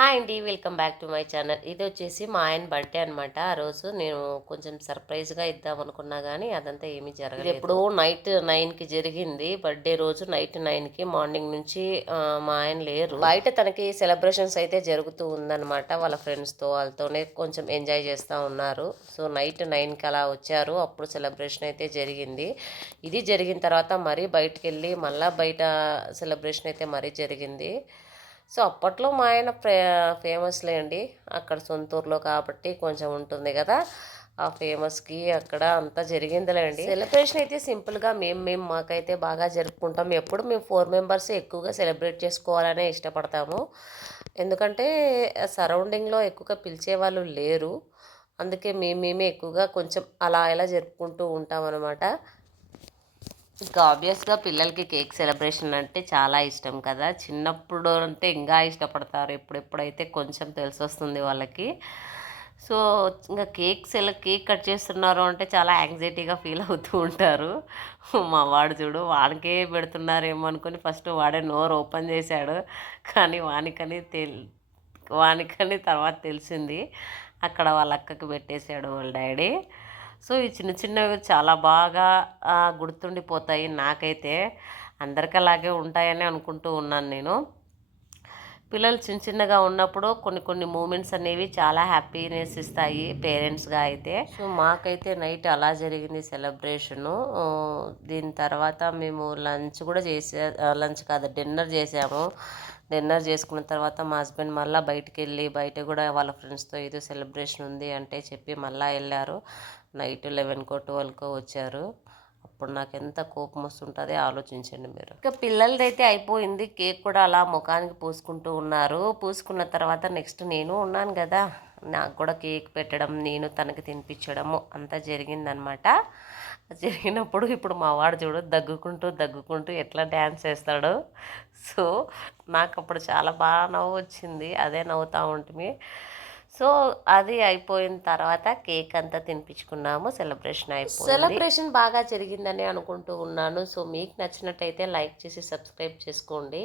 Hi అండి welcome back to my channel. ఇది వచ్చేసి మా ఆయన బర్త్డే అనమాట ఆ రోజు నేను కొంచెం సర్ప్రైజ్గా ఇద్దాం అనుకున్నా కానీ అదంతా ఏమీ జరగలేదు. ఎప్పుడో నైట్ నైన్కి జరిగింది. బర్త్డే రోజు నైట్ నైన్కి మార్నింగ్ నుంచి మా ఆయన లేరు. బయట తనకి సెలబ్రేషన్స్ అయితే జరుగుతూ ఉందన్నమాట. వాళ్ళ ఫ్రెండ్స్తో వాళ్ళతోనే కొంచెం ఎంజాయ్ చేస్తూ ఉన్నారు. సో నైట్ నైన్కి అలా వచ్చారు. అప్పుడు సెలబ్రేషన్ అయితే జరిగింది. ఇది జరిగిన తర్వాత మరీ బయటికి వెళ్ళి మళ్ళీ బయట సెలబ్రేషన్ అయితే మరీ జరిగింది. సో అప్పట్లో మా ఆయన ఫే ఫేమస్లే అండి. అక్కడ సొంతూరులో కాబట్టి కొంచెం ఉంటుంది కదా. ఆ ఫేమస్కి అక్కడ అంతా జరిగిందిలే అండి. సెలబ్రేషన్ అయితే సింపుల్గా మేము మేము మాకైతే బాగా జరుపుకుంటాం. ఎప్పుడు మేము ఫోర్ మెంబర్స్ ఎక్కువగా సెలబ్రేట్ చేసుకోవాలనే ఇష్టపడతాము. ఎందుకంటే సరౌండింగ్లో ఎక్కువగా పిలిచే వాళ్ళు లేరు. అందుకే మేము మేమే ఎక్కువగా కొంచెం అలా ఇలా జరుపుకుంటూ ఉంటాం అనమాట ఇంకా ఆబ్వియస్గా పిల్లలకి కేక్ సెలబ్రేషన్ అంటే చాలా ఇష్టం కదా. చిన్నప్పుడు అంటే ఇంకా ఇష్టపడతారు. ఎప్పుడెప్పుడైతే కొంచెం తెలిసి వస్తుంది వాళ్ళకి. సో ఇంకా కేక్ సెల కేక్ కట్ చేస్తున్నారు అంటే చాలా యాంగ్జైటీగా ఫీల్ అవుతూ ఉంటారు. మా వాడు చూడు వాడికే పెడుతున్నారేమో అనుకుని ఫస్ట్ వాడే నోరు ఓపెన్ చేశాడు. కానీ వానికని తెల్ వానికని తర్వాత తెలిసింది. అక్కడ వాళ్ళ అక్కకి పెట్టేశాడు వాళ్ళ డాడీ. సో ఈ చిన్న చిన్నవి చాలా బాగా గుర్తుండిపోతాయి నాకైతే. అందరికీ అలాగే ఉంటాయని అనుకుంటూ ఉన్నాను నేను. పిల్లలు చిన్న చిన్నగా ఉన్నప్పుడు కొన్ని కొన్ని మూమెంట్స్ అనేవి చాలా హ్యాపీనెస్ ఇస్తాయి పేరెంట్స్గా అయితే. సో మాకైతే నైట్ అలా జరిగింది సెలబ్రేషను. దీని తర్వాత మేము లంచ్ కూడా చేసే లంచ్ కాదు డిన్నర్ చేసాము. డిన్నర్ చేసుకున్న తర్వాత మా హస్బెండ్ మళ్ళీ బయటికి వెళ్ళి బయట కూడా వాళ్ళ ఫ్రెండ్స్తో ఏదో సెలబ్రేషన్ ఉంది అంటే చెప్పి మళ్ళీ వెళ్ళారు. నైట్ లెవెన్కో ట్వెల్వ్కో వచ్చారు. అప్పుడు నాకు ఎంత కోపం వస్తుంటుంది ఆలోచించండి మీరు. ఇంకా పిల్లలదైతే అయిపోయింది. కేక్ కూడా అలా ముఖానికి పూసుకుంటూ ఉన్నారు. పూసుకున్న తర్వాత నెక్స్ట్ నేను ఉన్నాను కదా. నాకు కూడా కేక్ పెట్టడం నేను తనకి తినిపించడము అంతా జరిగిందనమాట. జరిగినప్పుడు ఇప్పుడు మా వాడు చూడు దగ్గుకుంటూ దగ్గుకుంటూ ఎట్లా డ్యాన్స్ చేస్తాడో సో నాకు అప్పుడు చాలా బాగా నవ్వు వచ్చింది. అదే నవ్వుతూ ఉంటుంది సో అది అయిపోయిన తర్వాత కేక్ అంతా తినిపించుకున్నాము సెలబ్రేషన్ అయిపోయింది. సెలబ్రేషన్ బాగా జరిగిందని అనుకుంటూ ఉన్నాను. సో మీకు నచ్చినట్టయితే లైక్ చేసి సబ్స్క్రైబ్ చేసుకోండి.